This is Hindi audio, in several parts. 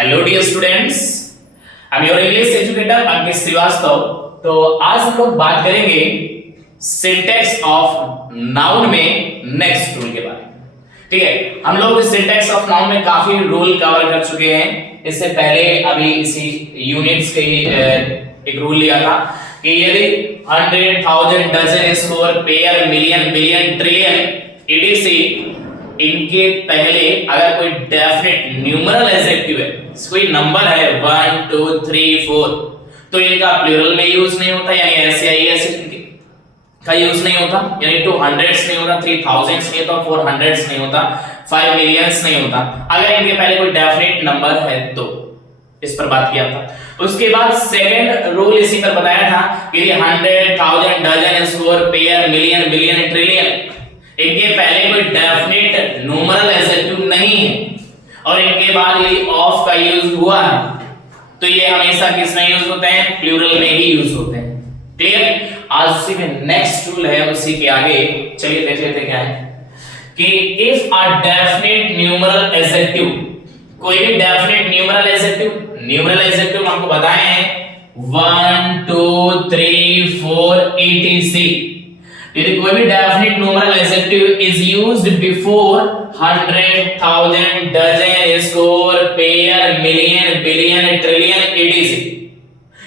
Hello dear students, I am your English educator Ankit Shrivastava. तो आज हम लोग बात करेंगे सिंटैक्स ऑफ नाउन में नेक्स्ट रूल के बारे में। ठीक है, हम लोग सिंटैक्स ऑफ नाउन में काफी रूल कवर कर चुके हैं। इससे पहले अभी इसी यूनिट्स के एक रूल लिया था कि यदि 100, 1000, dozen, score, pair, million, billion, trillion etc इनके पहले अगर कोई डेफिनेट न्यूमरल एडजेक्टिव है, कोई नंबर है 1 2 3 4, तो इनका प्लूरल में यूज नहीं होता, यानी एसआईएस का यूज नहीं होता, यानी 200s नहीं होता, 3000s नहीं होता, 400s नहीं होता, 5 मिलियंस नहीं होता अगर इनके पहले कोई डेफिनेट नंबर है तो। इस पर बात किया था। उसके बाद सेकंड रूल इसी पर बताया था कि 100, 1000, dozen, score, pair, million, billion, trillion इनके पहले कोई डेफिनेट न्यूमरल एडजेक्टिव नहीं है और इनके बाद यदि ऑफ का यूज हुआ है तो ये हमेशा किस में यूज होते हैं? प्लूरल में ही यूज होते हैं। क्लियर? आज उसी में नेक्स्ट रूल है, उसी के आगे चलिए देख लेते क्या है कि if a definite numeral adjective, कोई भी डेफिनेट न्यूमरल एडजेक्टिव हमको बताए हैं 1 2 3 4 etc। यदि कोई भी definite numeral adjective is used before 100, 1000, dozen, score, pair, million, billion, trillion etc,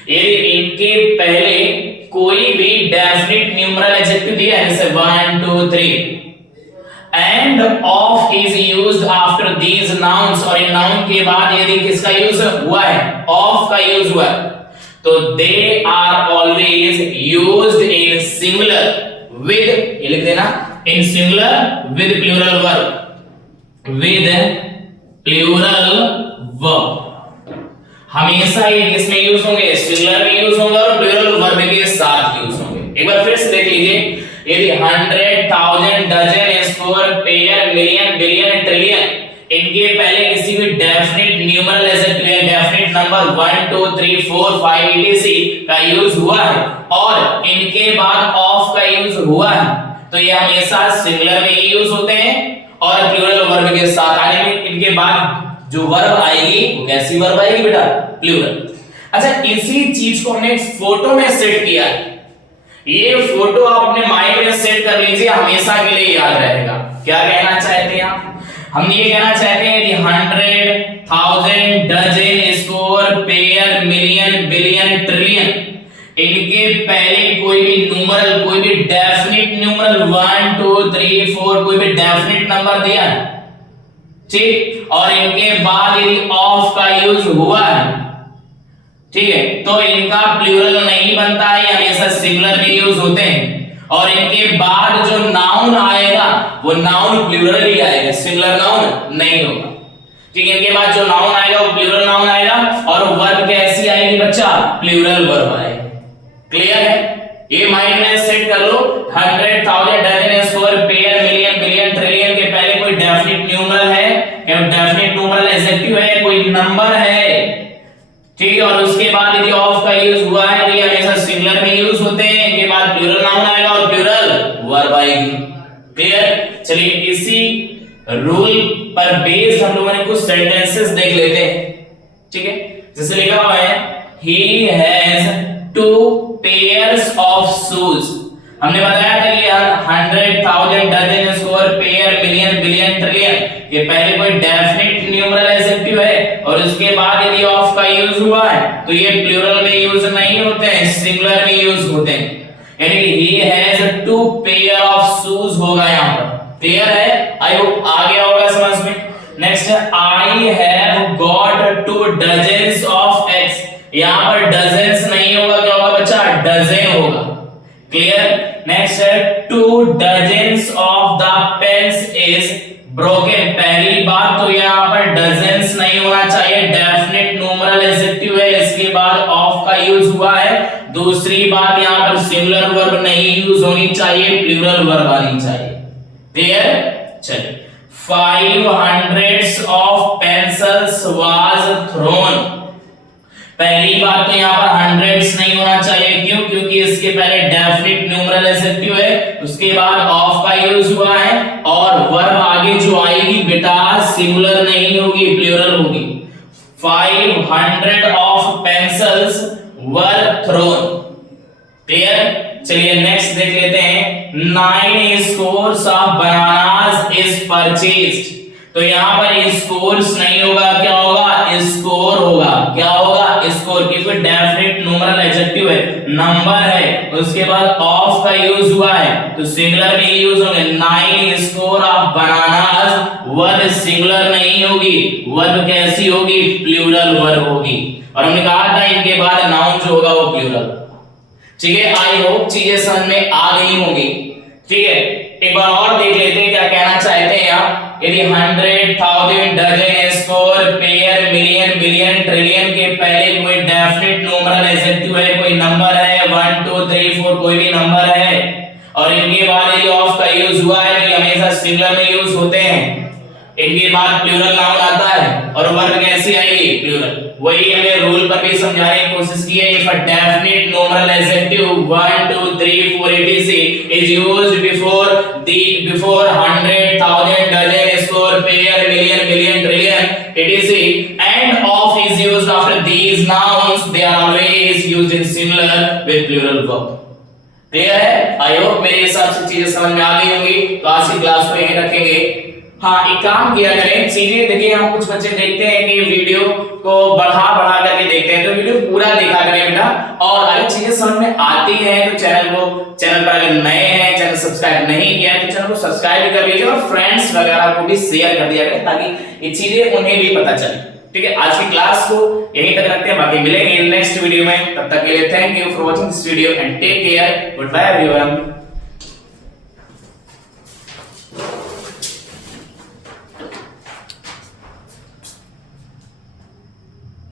यदि इनके पहले कोई भी डेफिनेट न्यूमरल एडजेक्टिव दिया है जैसे 1 2 3 end of is used after these nouns, और इन नाउन के बाद यदि किसका यूज हुआ है? ऑफ का यूज हुआ है, तो they are always used in singular with, ये लिख देना, in singular with plural verb, with plural verb. हमेशा ये किसमें यूज होंगे? सिंगुलर में यूज होंगे और प्लूरल वर्ब के साथ यूज होंगे। एक बार फिर से देख लीजिए, यदि 100, 1000, dozen, score, pair, million, billion, trillion इनके पहले किसी भी डेफिनेट न्यूमरल एडजेक्टिव या डेफिनेट नंबर 1 2 3 4 5 etc का यूज हुआ है और इनके बाद ऑफ का यूज हुआ है, तो ये हमेशा सिंगुलर में ही यूज होते हैं और प्लूरल वर्ब के साथ। आने में इनके बाद जो वर्ब आएगी वो कैसी वर्ब आएगी बेटा? प्लूरल। अच्छा, इसी चीज को हमने फोटो में सेट किया है। ये फोटो आप अपने माइंड में सेट कर लीजिए, हमेशा के लिए याद रहेगा। क्या कहना चाहते हैं आप? हम ये कहना चाहते हैं कि 100, 1000, dozen, score, pair, million, billion, trillion इनके पहले कोई भी न्यूमरल, कोई भी डेफिनेट न्यूमरल 1 2 3 4 कोई भी डेफिनेट नंबर दिया है, ठीक, और इनके बाद यदि ऑफ का यूज हुआ है, ठीक है, तो इनका प्लूरल नहीं बनता है, हमेशा सिंगुलर में यूज होते हैं और इनके बाद जो नाउन आएगा वो नाउन प्लूरल ही आएगा, सिंगुलर नाउन नहीं होगा। ठीक है, इनके बाद जो नाउन आएगा वो प्लूरल नाउन आएगा और वर्ब कैसी आएगी बच्चा? प्लूरल वर्ब आएगी। क्लियर है? ये माइंड में सेट कर लो। 100, 1000, dozen, score, pair, million, billion, trillion के पहले कोई डेफिनेट न्यूमरल है या डेफिनेट न्यूमरल एडजेक्टिव है, कोई नंबर है, ठीक है, और उसके बाद यदि ऑफ का यूज हुआ है तो ये हमेशा सिंगुलर में यूज होते हैं, इनके बाद प्लूरल नाउन आएगा और प्लूरल वर्ब आएगी। क्लियर? चलिए इसी रूल पर बेस्ड हम लोगों ने कुछ सेंटेंसेस देख लेते हैं। ठीक है, जैसे लिखा हुआ है he has 2 pairs of shoes। हमने बताया था कि 100, 1000, dozen, score, pair, million, billion, trillion ये पहले कोई डेफिनेट न्यूमरल एडजेक्टिव है और उसके बाद यदि ऑफ का यूज हुआ है तो ये प्लूरल में यूज नहीं होते हैं, सिंगुलर में यूज होते हैं, यानी कि he has 2 pair of shoes होगा यहाँ पर। क्लियर है? आई होप आ गया होगा समझ में। नेक्स्ट है I have got 2 dozens of eggs। यहाँ पर डजन्स नहीं होगा, क्या होगा बच्चा? डजन होगा। क्लियर? नेक्स्ट है 2 dozens of the pens is broken। पहली बात तो यहाँ पर डजन्स नहीं होना चाहिए, डेफिनेट न्यूमरल एडजेक्टिव है, इसके बाद ऑफ का यूज हुआ है। दूसरी बात यहाँ पर सिंगुलर वर्ब नहीं यूज होनी चाहिए, प्लूरल वर्ब आनी चाहिए। क्लियर? चलिए 500 of pencils was thrown। पहली बात तो यहाँ पर हंड्रेड्स नहीं होना चाहिए, क्यों? क्योंकि इसके पहले डेफिनेट न्यूमरल एडजेक्टिव है, उसके बाद ऑफ का यूज हुआ है और वर्ब आगे जो आएगी बेटा सिंगुलर नहीं होगी, प्लूरल होगी। 500 of pencils were thrown. Clear? चलिए नेक्स्ट देख लेते हैं 9 scores of bananas is purchased. तो यहां पर स्कोर्स नहीं होगा, क्या होगा? स्कोर होगा। क्या होगा? स्कोर, क्योंकि डेफिनेट न्यूमरल एडजेक्टिव है, नंबर है, उसके बाद ऑफ का यूज हुआ है तो सिंगुलर में यूज होंगे। 9 score of bananas, verb singular नहीं होगी, वर्ब कैसी होगी? प्लूरल वर्ब होगी। और हमने कहा था इनके बाद नाउन जो होगा वो प्लूरल। ठीक है, आई होप चीजें समझ में आ गई होंगी। ठीक है, एक बार और देख लेते हैं क्या कहना चाहते हैं यहाँ। यदि 100,000 dozen score pair million billion trillion के पहले कोई डेफिनेट न्यूमरल एडजेक्टिव है, कोई नंबर है 1 2 3 4 कोई भी नंबर है, और इनके बाद यदि ऑफ का यूज हुआ है तो ये हमेशा सिंगुलर में यूज होते हैं। इनके बाद प्लूरल नाउन आता है और वर्ब कैसी आएगी? प्लूरल। वही हमें रूल पर भी समझाने की कोशिश की है। If a definite numeral adjective 1 2 3 4 etc is used before 100,000 dozen score pair million billion trillion etc and of is used after these nouns, they are always used in singular with plural verb। Clear है? आई होप मेरे हिसाब से चीजें समझ में आ गई होंगी। तो आज की क्लास को यहीं रखेंगे। हाँ, एक काम किया करें, चीजें देखिए, हम कुछ बच्चे देखते हैं कि वीडियो को बढ़ा बढ़ा करके देखते हैं, तो वीडियो पूरा देखा करें बेटा। और अगर चीजें समझ में आती हैं तो चैनल पर अगर नए हैं, चैनल सब्सक्राइब नहीं किया है तो चैनल को सब्सक्राइब भी कर लीजिए और फ्रेंड्स वगैरह को भी शेयर कर दिया करें ताकि ये चीजें उन्हें भी पता चले। ठीक है, आज की क्लास को यहीं तक रखते हैं, बाकी मिलेंगे नेक्स्ट वीडियो में। तब तक के लिए thank you for watching this video and take care. Goodbye everyone.